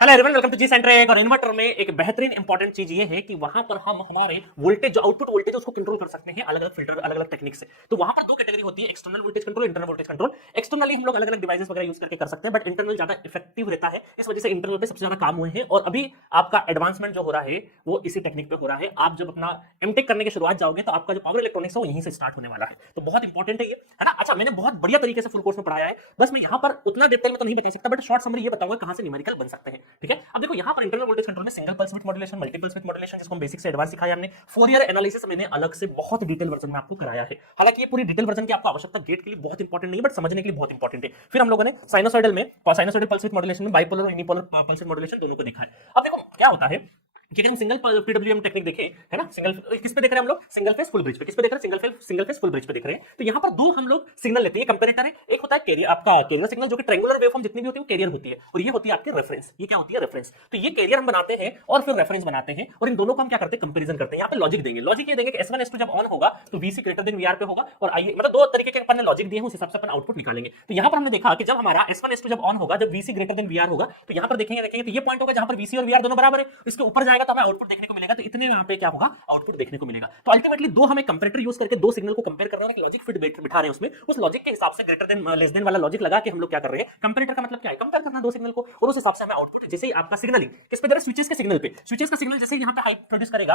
Hello everyone, welcome to G centre. और inverter में एक बेहतरीन इंपॉर्टेंट चीज ये है कि वहां पर हम हमारे वोल्टेज जो आउटपुट वोल्टेज उसको कंट्रोल कर सकते हैं अलग अलग फिल्टर अलग अलग टेक्निक से। तो वहां पर दो कैटेगरी होती है, external voltage control, internal voltage control. Externally हम लोग अलग अलग डिवाइसेस वगैरह यूज करके कर सकते हैं, बट इंटरनल ज्यादा इफेक्टिव रहता है। इस वजह से इंटरनल पे सबसे ज्यादा काम हुए हैं और अभी आपका एडवांसमेंट जो हो रहा है वो इसी टेक्निक पे हो रहा है। आप जब अपना एमटेक करने की शुरुआत जाओगे तो आपका जो पावर इलेक्ट्रॉनिक्स है वो यहीं से स्टार्ट होने वाला है। तो बहुत इंपॉर्टेंट है ये, है ना। अच्छा, मैंने बहुत बढ़िया तरीके से फुल कोर्स में पढ़ाया है, बस मैं यहाँ पर उतना डिटेल में तो नहीं बता सकता, बट शॉर्ट समरी ये बताऊंगा कहां से न्यूमेरिकल बन सकते हैं। ठीक है, अब देखो यहाँ पर इंटरनल वोल्टेज कंट्रोल में single pulse width modulation, multiple width modulation, जिसको हम बेसिक से एडवांस सिखाया हमने। फोरियर एनालिसिस मैंने अलग से बहुत डिटेल वर्जन में आपको कराया है। हालांकि ये पूरी डिटेल वर्जन की आपको आवश्यकता गेट के लिए बहुत इंपॉर्टेंट नहीं है, बट समझने के लिए बहुत इंपॉर्टेंट है। फिर हम लोगों ने साइनोसॉइडल में साइनोसॉइडल पल्स विड्थ मॉड्यूलेशन में बाइपोलर और यूनिपोलर पल्स विड्थ मॉड्यूलेशन दोनों को देखा है। अब देखो क्या होता है कि हम सिंगल पीडब्ल्यूएम टेक्निक देखें, है ना। सिंगल किस पे देख रहे हैं हम लोग? सिंगल फेस फुल ब्रिज पे। किस पे देख रहे हैं? सिंगल फेस फुल ब्रिज पे देख रहे हैं। तो यहाँ पर दो हम लोग सिग्नल लेते हैं, कंपैरेटर है। एक होता है कैरियर, आपका कैरियर सिग्नल, जो कि ट्रायंगुलर वेवफॉर्म जितनी भी होती है वो कैरियर होती है, और ये होती है आपकी रेफरेंस। ये क्या होती है? रेफरेंस। तो ये कैरियर हम बनाते हैं और फिर रेफरेंस बनाते हैं, और इन दोनों को हम क्या करते हैं? कंपैरिजन करते हैं। यहाँ पे लॉजिक देंगे। लॉजिक ये देंगे कि S1 S2 जब ऑन होगा तो VC ग्रेटर देन VR पे होगा, और आइए मतलब दो तरीके के अपन ने लॉजिक दिए हैं, उस हिसाब से अपन आउटपुट निकालेंगे। तो यहाँ पर हमने देखा कि जब हमारा S1 S2 जब ऑन होगा, जब VC ग्रेटर देन VR होगा, तो यहाँ पर देखेंगे तो ये पॉइंट होगा जहां पर VC और VR दोनों बराबर है। इसके ऊपर जाएगा तो हमें आउटपुट देखने को मिलेगा। तो इतने यहाँ पे क्या होगा? आउटपुट देखने को मिलेगा। तो अल्टीमेटली दो हमें कंपैरेटर यूज करके दो सिग्नल को कंपेयर कर रहे हैं, लॉजिक फिट बिठा रहे हैं उसमें। उस लॉजिक के हिसाब से ग्रेटर देन लेस देन वाला लॉजिक लगा के हम लोग क्या कर रहे हैं? कंपैरेटर का मतलब क्या है? कंपेयर करना दो सिग्नल को, और उस हिसाब से हमें आउटपुट, जैसे ही आपका सिग्नलिंग किस पे दे रहा है? स्विचेस के सिग्नल पे। स्विचेस का सिग्नल जैसे यहाँ पे हाई प्रोड्यूस करेगा,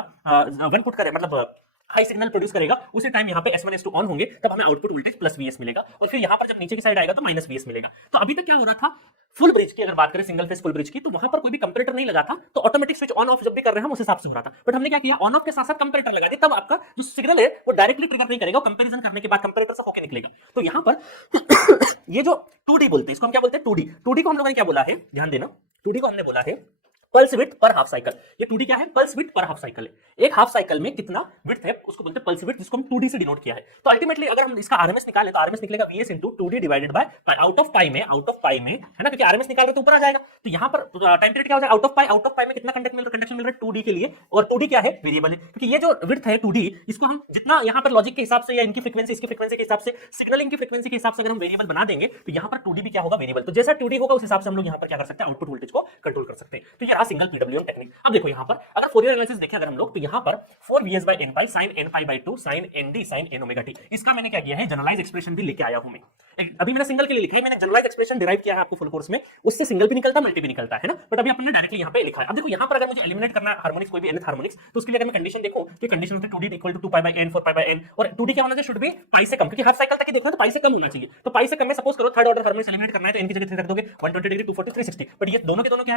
वन पुट करे मतलब हाई सिग्नल प्रोड्यूस करेगा, उसी टाइम यहाँ पे S1 S2 ऑन होंगे, तब हमें आउटपुट वोल्टेज प्लस VS मिलेगा, और फिर यहाँ पर जब नीचे की साइड आएगा तो माइनस VS मिलेगा। तो अभी तक क्या हो रहा था? फुल ब्रिज की अगर बात करें, सिंगल फेस फुल ब्रिज की, तो वहां पर कोई भी कंपैरेटर नहीं लगा था, तो ऑटोमेटिक स्विच ऑन ऑफ जब भी कर रहे हैं हम उस हिसाब से हो रहा था। बट हमने क्या किया? ऑन ऑफ के साथ साथ कंपैरेटर लगा दिया, तब आपका जो सिग्नल है वो डायरेक्टली ट्रिगर नहीं करेगा, कंपैरिजन करने के बाद कंपैरेटर से होकर निकलेगा। तो यहाँ पर ये जो 2D बोलते हैं, इसको हम क्या बोलते हैं? 2D। 2D को हम लोगों ने क्या बोला है? ध्यान देना, 2D को हमने बोला है पल्स विड्थ पर हाफ साइकिल। ये 2D क्या है? पल्स विड्थ पर हाफ साइकिल है। एक हाफ साइकिल में कितना विड्थ है उसको बोलते हैं पल्स विड्थ, जिसको हम 2D से डिनोट किया है। तो अल्टीमेटली अगर हम इसका आरएमएस निकालें तो आरएमएस निकलेगा VS into 2D divided by out of pi में, है ना, क्योंकि आरएमएस निकाल रहे तो ऊपर आ जाएगा। तो यहाँ पर टाइम पीरियड क्या हो जाएगा? आउट ऑफ पाई में कितना कंडक्शन मिल रहा है 2D के लिए, और 2D क्या है? वेरिएबल है, क्योंकि ये जो विड्थ है 2D, इसको हम जितना यहाँ पर लॉजिक के हिसाब से या इनकी फ्रीक्वेंसी इसकी फ्रीक्वेंसी के हिसाब से, सिग्नलिंग की फ्रीक्वेंसी के हिसाब से अगर हम वेरिएबल बना देंगे तो यहाँ पर 2D भी क्या होगा? वेरिएबल। तो जैसा 2D होगा उस हिसाब से हम लोग यहाँ पर क्या कर सकते हैं? आउटपुट वोल्टेज को कंट्रोल कर सकते हैं। तो ये रहा सिंगल पीडब्ल्यूएम टेक्निक। अब देखो यहाँ पर अगर फोरियर एनालिसिस देखें अगर हम लोग, तो यहाँ पर 4VS/n pi sin n pi by 2 sin nd sin n omega t, इसका मैंने क्या किया है? जनरलाइज एक्सप्रेशन भी लेके आया हूं मैं। अभी मैंने सिंगल के लिए लिखा है, मैंने जनरलाइज एक्सप्रेशन डिराइव किया है आपको फुल कोर्स में, उससे सिंगल भी निकलता मल्टी भी निकलता है ना, बट अभी अपने डायरेक्टली यहाँ पे लिखा है। अब देखो यहाँ पर अगर मुझे एलिमिनेट करना है हार्मोनिक्स, कोई भी nth हार्मोनिक्स, तो उसके लिए अगर मैं कंडीशन देखूं कि कंडीशन होती है 2D equal to 2 pi by n 4 pi by n, और 2D क्या होना चाहिए? शुड बी पाई से कम, क्योंकि हाफ साइकिल तक ही देखो तो पाई से कम होना चाहिए। तो पाई से कम में सपोज करो थर्ड ऑर्डर हार्मोनिक्स एलिमिनेट करना है तो n की जगह 3 रख दोगे 120 डिग्री 240 360, बट ये दोनों के दोनों क्या